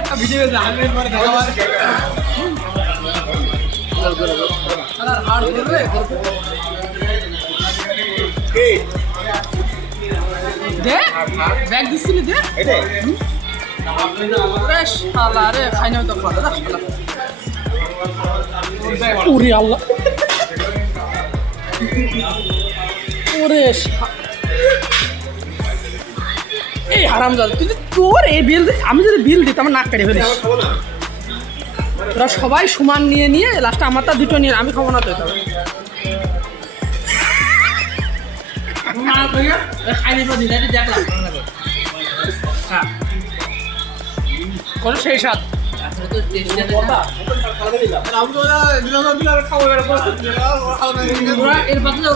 একটা ভিডিও হালমেট পরে দেখা হাড় করবে দে ব্যাগ দিচ্ছিলি দে শালা রে খাই না তো খাওয়া দাদা শালা ওরে আল্লাহ ওরে এই হারামজাদা তুই তোর এই বিল আমি যদি বিল দিই আমার নাক কেটে ফেলিস তোরা সবাই সমান নিয়ে নিয়ে লাস্টে আমার তা দুটো নিয়ে আমি খাবো না তো কোনো সেই স্বাদ এর পাশে